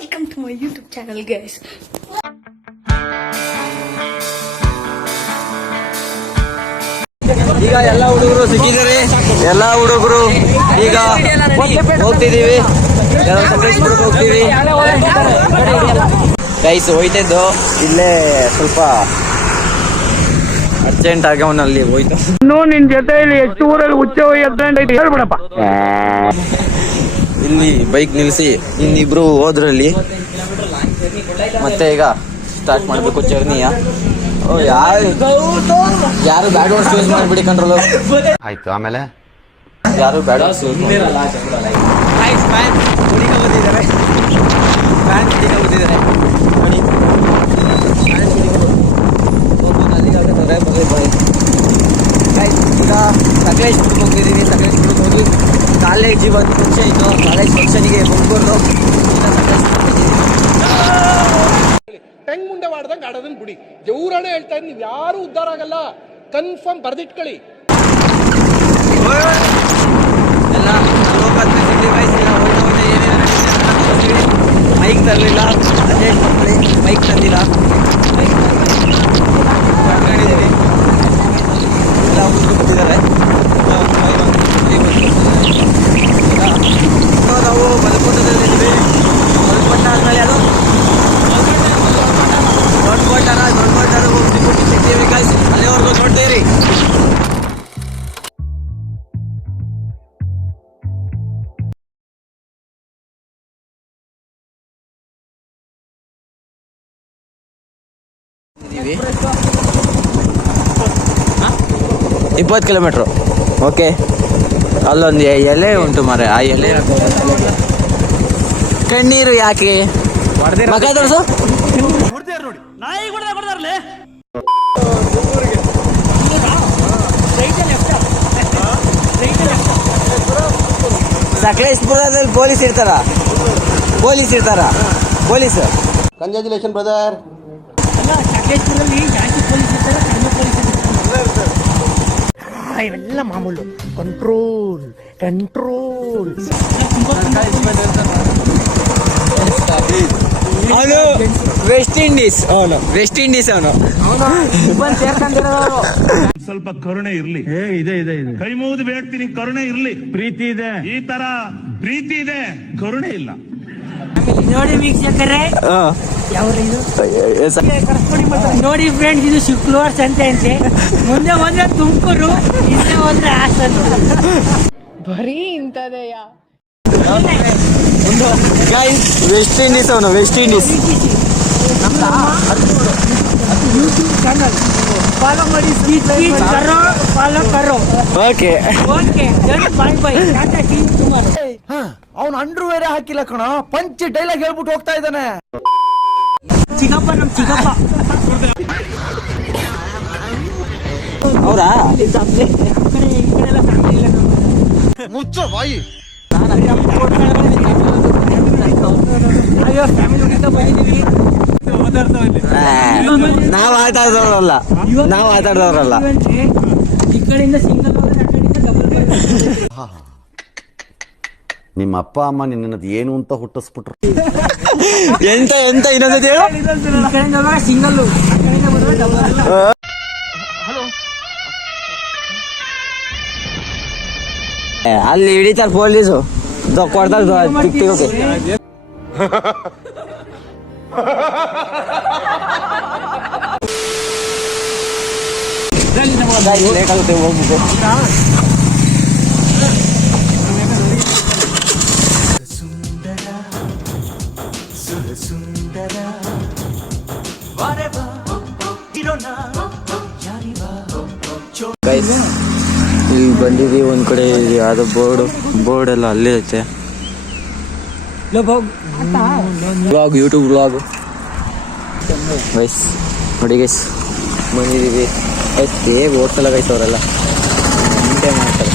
Welcome to my YouTube channel, guys. ಈಗ ಎಲ್ಲ ಹುಡುಗರು ಸಿಕ್ಕಿದ್ದಾರೆ. ಎಲ್ಲ ಹುಡುಗರು ಈಗ ಹೋಗ್ತಿದ್ದೀವಿ. ಹೋಗ್ತೀವಿ ಗೈಸ್. ಹೋಯ್ತಿದ್ದು ಇಲ್ಲೇ ಸ್ವಲ್ಪ ಅರ್ಜೆಂಟ್ ಆಗಿ ಅವನಲ್ಲಿ ಹೋಯ್ತು. ನಿನ್ ಜೊತೆಯಲ್ಲಿ ಎಷ್ಟು ಊರಲ್ಲಿ ಹುಚ್ಚ ಐತಿ ಹೇಳ್ಬಿಡಪ್ಪ. ಇಲ್ಲಿ ಬೈಕ್ ನಿಲ್ಲಿಸಿ ಇನ್ನಿಬ್ರು ಹೋದ್ರಲ್ಲಿ ಮತ್ತೆ ಈಗ ಸ್ಟಾರ್ಟ್ ಮಾಡಬೇಕು ಜರ್ನಿಯ. ಯಾರು ಬ್ಯಾಡ್ ವರ್ಡ್ಸ್ ಯೂಸ್ ಮಾಡಿಬಿಡಿ ಕಂಟ್ರೋಲ್ ಆಯ್ತು. ಆಮೇಲೆ ಯಾರು ಬ್ಯಾಡ್ ವರ್ಡ್ಸ್ ಯೂಸ್ ಈಗ ಸಕಲೇಶ್ಪುರಕ್ಕೆ ಹೋಗ್ತಿದ್ದೀವಿ. ಸಕಲೇಶ್ಪುರಕ್ಕೆ ಹೋಗಿ ಕಾಲೇಜ್ ಒಂದು ಫಂಕ್ಷನ್ ಇತ್ತು. ಕಾಲೇಜ್ ಫಂಕ್ಷನಿಗೆ ಹೋಗ್ಕೊಂಡು ಟೆಂಗ್ ಮುಂದೆ ಮಾಡ್ದಂಗೆ ಆಡೋದನ್ನ ಬಿಡಿ. ಜೌರಾಣೆ ಹೇಳ್ತಾ ಇದ್ದೀನಿ, ನೀವು ಯಾರು ಉದ್ಧಾರ ಆಗಲ್ಲ. ಕನ್ಫರ್ಮ್ ಬರ್ದಿಟ್ಕೊಳ್ಳಿ. ಎಲ್ಲ ಮೈಕ್ ತರಲಿಲ್ಲ, ಮೈಕ್ ತಂದಿಲ್ಲ. ಎಲ್ಲ ಕೂತ್ಕೊಂಡಿದ್ದಾರೆ. ನಾವು ಬಲಕೋಟದಲ್ಲಿದ್ದೀವಿ. ಬಲಕೋಟ ಆದ್ಮೇಲೆ ಅದು ದೊಡ್ಡ ಹೋಗ್ಬಿಟ್ಟು ಸಿಗ್ತೀವಿ ಗಾಯ್ಸ್. ಅಲ್ಲಿವರೆಗೂ ನೋಡ್ತೀರಿ. ಇದೀವಿ 20 ಕಿಲೋಮೀಟ್ರು. ಓಕೆ, ಅಲ್ಲೊಂದು ಎಲೆ ಉಂಟು ಮಾರೆ. ಆ ಎಲೆ ಕಣ್ಣೀರು ಯಾಕೆ ಮಗ ತೋರಿಸು. ಸಕಲೇಶ್ಪುರದಲ್ಲಿ ಪೊಲೀಸ್ ಇರ್ತಾರ. Police congratulation brother. ಸಕಲೇಶ್ಪುರದಲ್ಲಿ ಜಾಸ್ತಿ ಪೊಲೀಸ್ ಇರ್ತಾರೆ, ಕಡಿಮೆ ಪೊಲೀಸ್ ಇವೆಲ್ಲ ಮಾಮೂಲು. ಕಂಟ್ರೋಲ್ ಅವನು ವೆಸ್ಟ್ ಇಂಡೀಸ್ ಅವನು ಸ್ವಲ್ಪ ಕರುಣೆ ಇರ್ಲಿ. ಇದೆ ಕೈ ಮುಗಿದು ಬೇಡ್ತೀನಿ, ಕರುಣೆ ಇರ್ಲಿ. ಪ್ರೀತಿ ಇದೆ, ಈ ತರ ಪ್ರೀತಿ ಇದೆ, ಕರುಣೆ ಇಲ್ಲ. ನೋಡಿ ವೀಕ್ಷಕರೇ, ನೋಡಿ ಫ್ರೆಂಡ್ಸ್, ಇದು ಶುಕ್ರವಾರ ಸಂತೆ ಅಂತೆ. ಮುಂದೆ ಹೋದ್ರೆ ತುಮಕೂರು, ಹಿಂದೆ ಹೋದ್ರೆ ಹಾಸನ. ಬರೀ ಇಂಥದೆಯ ವೆಸ್ಟ್ ಇಂಡೀಸ್ ಅವನು. ಯೂಟ್ಯೂಬ್ ಚಾನಲ್ ಫಾಲೋ ಮಾಡಿ, ಫಾಲೋ ಕರೋ. ಓಕೆ, ಬಾಯ್ ಟಾಟಾ ಟಿ ಕುಮಾರ್. ಅವ್ನು ಅಂಡ್ರು ಬೇರೆ ಹಾಕಿಲ್ಲ ಕಣ, ಪಂಚ್ ಡೈಲಾಗ್ ಹೇಳ್ಬಿಟ್ಟು ಹೋಗ್ತಾ ಇದ್ದಾನೆ. ಚಿಕ್ಕಪ್ಪ, ನಮ್ ಚಿಕ್ಕಪ್ಪ ಹೌದಾ? ಮುಚ್ಚ ಬಾಯಿ. ನಾವು ಆಟಾಡ್ದವ್ರಲ್ಲ. ಈ ಕಡೆಯಿಂದ ಸಿಂಗಲ್ ಹೋದ್ರೆ, ಆ ಕಡೆಯಿಂದ ಡಬಲ್. ನಿಮ್ಮ ಅಪ್ಪ ಅಮ್ಮ ನಿನ್ನದು ಏನು ಅಂತ ಹುಟ್ಟಿಸ್ಬಿಟ್ರು. ಎಂತ ಇನ್ನೊಂದು ಹೇಳು. ಈ ಕಡೆಯಿಂದ ಹೋದಾಗ ಸಿಂಗಲ್, ಆ ಕಡೆಯಿಂದ ಬರೋದು ಡಬಲ್. ಅಲ್ಲಿ ಹಿಡಿತಾರೆ ಪೊಲೀಸು, ಕೊಡ್ತಾರೆ ತಿಕ್ತಿಗೋಕೆ. ಲೇಟ್ ಆಗುತ್ತೆ ಹೋಗ್ಬಿಟ್ಟು. ಇಲ್ಲಿ ಬಂದಿದ್ದೀವಿ. ಒಂದ್ ಕಡೆ ಯಾವ್ದೋ ಬೋರ್ಡ್ ಎಲ್ಲ ಅಲ್ಲೇ ಐತೆ. Vlog, YouTube vlog guys. ನೋಡಿ ಗೈಸ್, ಬಂದಿದ್ದೀವಿ. ಹೇಗೆ ಓಡ್ಸಲ್ಲ ಗೈಸ್ ಅವರೆಲ್ಲ ಮುಂಟೆ ಮಾಡ್ತಾರೆ.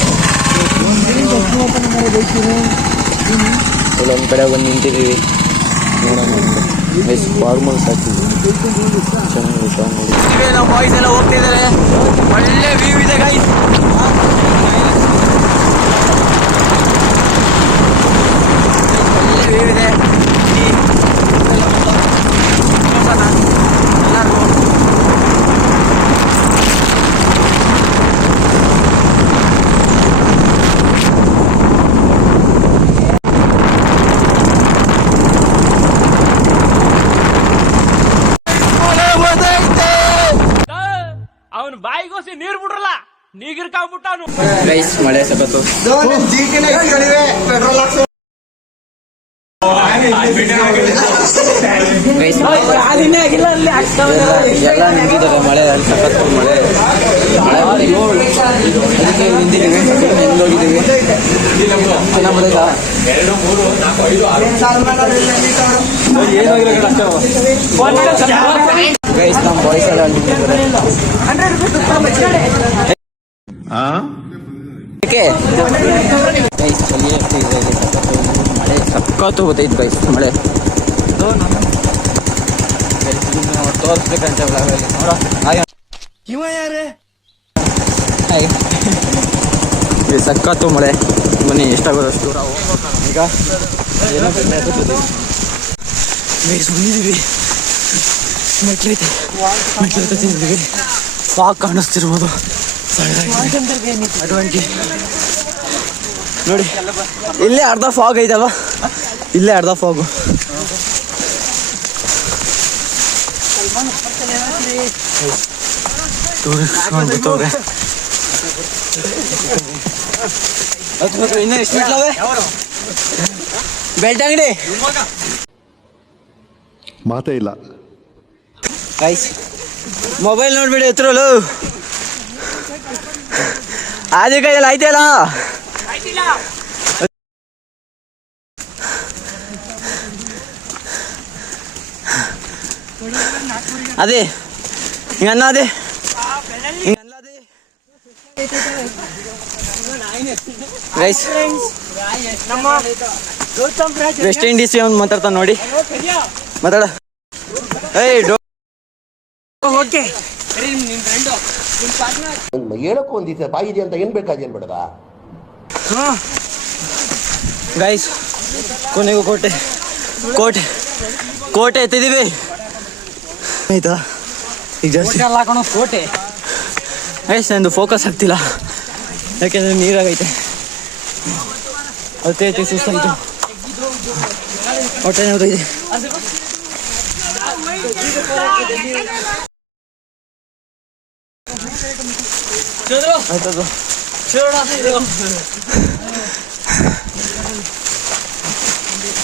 ಇಲ್ಲೊಂದ್ ಕಡೆ ಬಂದು ನಿಂತಿದ್ದೀವಿ. ನೋಡೋಣ ಗೈಸ್, ಫಾರ್ಮಲ್ಸ್ ಹಾಕಿದ್ವಿ, ಚೆನ್ನಾಗಿ ನೋಡಿ. ನಾವು ಬಾಯ್ಸ್ ಎಲ್ಲ ಹೋಗ್ತಿದ್ದಾರೆ. ಒಳ್ಳೆ ವ್ಯೂ ಇದೆ ಗೈಸ್. ಒಳ್ಳೆ ವ್ಯೂ ಇದೆ. ಗೈಸ್ ಮಳೆ ಸಖತ್ತು. ಗೈಸ್ ಎಲ್ಲ ನಿಂತಿದ್ದಾರೆ ಮಳೆ ಸಖತ್ತು ಮಳೆ ಅದಕ್ಕೆ ನಿಂತಿದ್ದೀವಿ ನಿಂದೋಗಿದ್ದೀವಿ ಗೈಸ್ ನಮ್ಮ ಬಾಯ್ಸ್ ಎಲ್ಲ ನಿಂತಿದ್ದಾರೆ. ಗೈಸ್ ಮಳೆ ಸಖತ್ತು ಗೊತ್ತೈತೆ ಗೈಸ್ ಮಳೆ ತೋರಿಸ್ಬೇಕಂತ ಸಖತ್ತು ಮಳೆ. ಬನ್ನಿ ಎಷ್ಟಾಗೋದಷ್ಟು ದೂರ ಈಗ ಏನೋ ಬಂದಿದ್ದೀವಿ. ಮೆಟ್ಲೈತೆ ತಿಂದಿದ್ದೀವಿ. ಫಾಗ್ ಕಾಣಿಸ್ತಿರ್ಬೋದು ಅಡ್ವಾಂಟೇಜ್ ನೋಡಿ. ಇಲ್ಲೇ ಅರ್ಧ ಫಾಗ್ ಐತಲ್ವ, ಇಲ್ಲೇ ಅರ್ಧ ಫಾಗು. ಇನ್ನೂ ಎಷ್ಟು ಬಿಟ್ಲವೆ ಬೆಳ್ತಂಗಡಿ ಮಾತೇ ಇಲ್ಲ. ಗೈಸ್ ಮೊಬೈಲ್ ನೋಡ್ಬಿಡಿ ಎತ್ತರಲು ಆದಿ ಕೈಯಲ್ಲಿ ಆಯ್ತಲ್ಲ. ಅದೇ ಹಿಂಗನ್ನ ಅದೇ ಗೈಸ್ ವೆಸ್ಟ್ ಇಂಡೀಸ್ ಅವ್ನು ಮಾತಾಡ್ತಾನೆ ನೋಡಿ. ಮಾತಾಡ. ಓಕೆ ಹೇಳಕ್ಕೂ ಒಂದಿದೆ ಬಾಯಿದೆ ಅಂತ ಏನ್ ಬೇಕಾದೇನ್ ಬೇಡದ. ಗೈಸ್ ಕೊನೆಗೂ ಕೋಟೆ ಕೋಟೆ ಕೋಟೆ ಎತ್ತಿದೀವಿ ಆಯ್ತಾ. ಈಗ ಜಾಸ್ತಿ ಕೋಟೆ ಗೈಸ್ ನಂದು ಫೋಕಸ್ ಆಗ್ತಿಲ್ಲ ಯಾಕೆಂದ್ರೆ ನೀರಾಗೈತೆ. ಅತಿ ಸುಸ್ತಾಯಿತು, ಹೊಟ್ಟೆ ನೋವುತ್ತೈತೆ.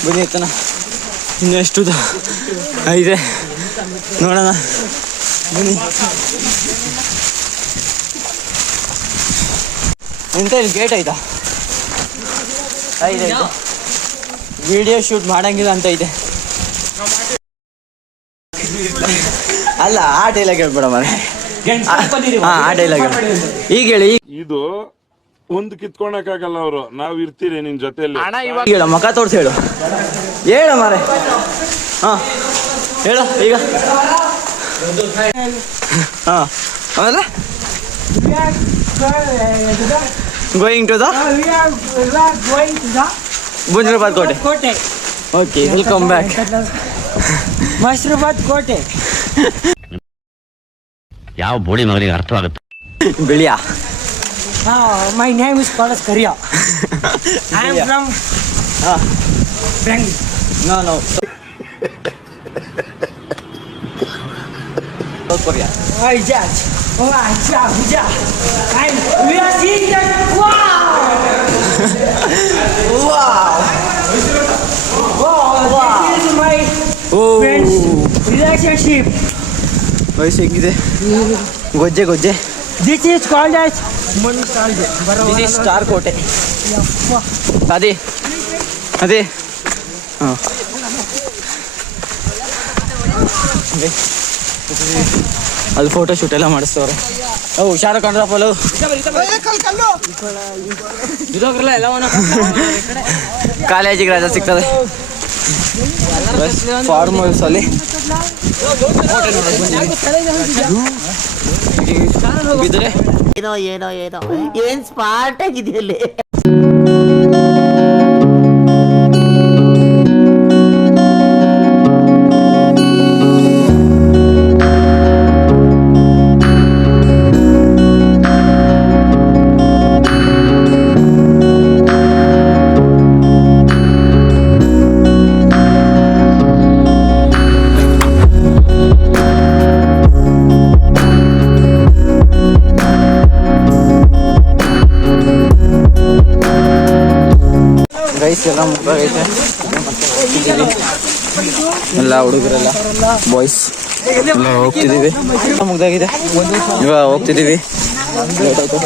ಬನ್ನಿ ಎತ್ತನ ಇನ್ನು ಎಷ್ಟು ಇದೆ ನೋಡೋಣ ಬನ್ನಿ. ಎಂತ ಇಲ್ಲಿ ಗೇಟ್ ಐತಾ? ಐತೆ ವಿಡಿಯೋ ಶೂಟ್ ಮಾಡಂಗಿಲ್ಲ ಅಂತ ಐತೆ. ಅಲ್ಲ ಆ ಡೈಲಾಗ್ ಹೇಳ್ಬೇಡ ಮನೆ. ಆ ಡೈಲಾಗ್ ಈಗ ಹೇಳಿ. ಇದು ಒಂದು ಕಿತ್ಕೊಳಕ್ಕಾಗಲ್ಲ ಅವರು, ನಾವ್ ಇರ್ತೀರಿ ನಿನ್ ಜೊತೆಲಿ. ಹೇಳ ಮಕ ತೋರ್ಸಿ ಹೇಳು. ಹೇಳ ಮಾರೆ. ಹಾ ಹೇಳು ಈಗ. ಹಾ ಆಮೇಲೆ ಗೋಯಿಂಗ್ ಟು ದ ಬುಂಜ್ರಾಬಾದ್ ಕೋಟೆ. Okay welcome back. ಮೈಸೂರಾಬಾದ್ ಕೋಟೆ. ಯಾವ ಬೋಡಿ ಮಗನಿಗೆ ಅರ್ಥವಾಗುತ್ತೆ? ಬಿಳಿಯ. ಮೈ ನೇಮ್ ಇಸ್ ಕಾಲಸ್ ಕರಿಯಾ. I am from Bengaluru. No South Korea. Why that? Why that? And we are seeing that. Wow! Wow! This is my friend's relationship. ವಯಸ್ಸು ಹೆಂಗಿದೆ? ಗೊಜ್ಜೆ. This is called as This is Star ಕೋಟೆ. ಅದೇ ಹಾಂ ಅಲ್ಲಿ photo shoot ಎಲ್ಲ ಮಾಡಿಸ್ತವ್ರೆ. ಹುಷಾರ ಕಂಡ್ರಪ್ಪ ಕಾಲೇಜಿಗೆ ರಜಾ ಸಿಗ್ತದೆ. ಫಾರ್ಮ್ ಹೌಸ್ ಅಲ್ಲಿ ಬಿದ್ರೆ ಏನೋ ಏನ್ ಸ್ಮಾರ್ಟ್ ಆಗಿದೆಯಲ್ಲಿ. ಗೈಸ್ ಎಲ್ಲ ಮುಗ್ದೋಗೈತೆ. ಮತ್ತೆ ಹೋಗ್ತಿದ್ದೀವಿ ಎಲ್ಲ ಹುಡುಗರೆಲ್ಲ ಬಾಯ್ಸ್ ಎಲ್ಲ ಹೋಗ್ತಿದ್ದೀವಿ. ಮುಗ್ದಾಗಿದೆ, ಇವಾಗ ಹೋಗ್ತಿದ್ದೀವಿ. ಲೇಟ್ ಆಯಿತು.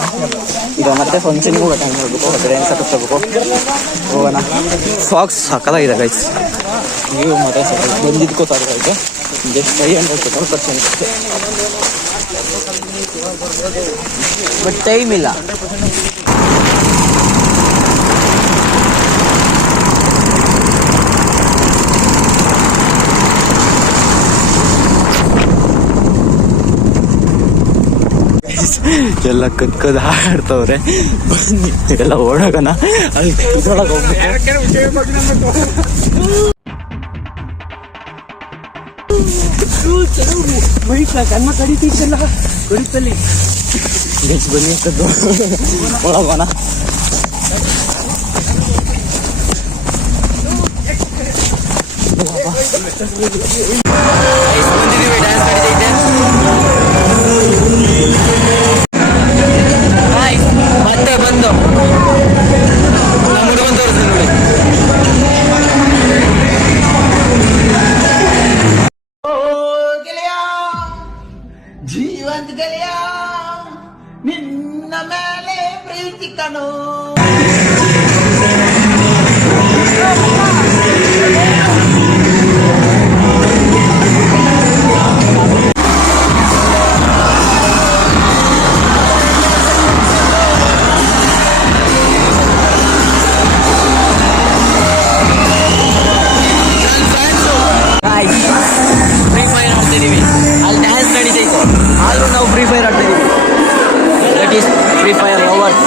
ಈಗ ಮತ್ತೆ ಫಂಕ್ಷನ್ಗೆ ಹೋಗೋ ಟೈಮ್ ಹೋಗ್ಬೇಕು, ಹೊರಗಡೆ ಏನು ತಗೋಬೇಕು, ಹೋಗೋಣ. ಫಾಕ್ಸ್ ಸಕ್ಕದಾಗಿದೆ ಗೈಸ್, ನೀವು ಮತ್ತೆ ಬಂದಿದ್ದು ಗೊತ್ತಾಗುತ್ತೆ. ಜಸ್ಟ್ 500 ಪೆಟ್ರೋಲ್ ಖರ್ಚು, ಬಟ್ ಟೈಮ್ ಇಲ್ಲ. ಎಲ್ಲ ಕದ್ ಹಾಡ್ತವ್ರೆ, ಎಲ್ಲ ಓಡೋಗೋಣ. ಅಲ್ಲಿ ಇದ್ರೊಳಗೆ ಕಣ್ಣ ಕಡಿತಿದ್ದಲ್ಲ ಕುಡಿತಲ್ಲಿ ಬನ್ನಿ ಕದ್ದು ಒಳಗೋಣ. ಬಂದಿದ್ದೀವಿ, ಡ್ಯಾನ್ಸ್ ನಡೀತೈತೆ. ಮತ್ತೆ ಬಂದು ನಮ್ಮ ಹುಡುಗನ್ ತೋರಿಸ್ತೀನಿ ನೋಡಿ. ಜೀವಂತ ಗೆಳೆಯ ನಿನ್ನ ಮೇಲೆ ಪ್ರೀತಿ ಕಣೋ. ಫ್ರೀ ಫೈರ್ ಆಡ್ತಿದ್ದೀವಿ, ಅಲ್ಲಿ ಡ್ಯಾನ್ಸ್ ನಡೀತೈತೆ, ಆದರೂ ನಾವು ಫ್ರೀ ಫೈರ್ ಆಡ್ತಿದ್ದೀವಿ. That is free fire lovers.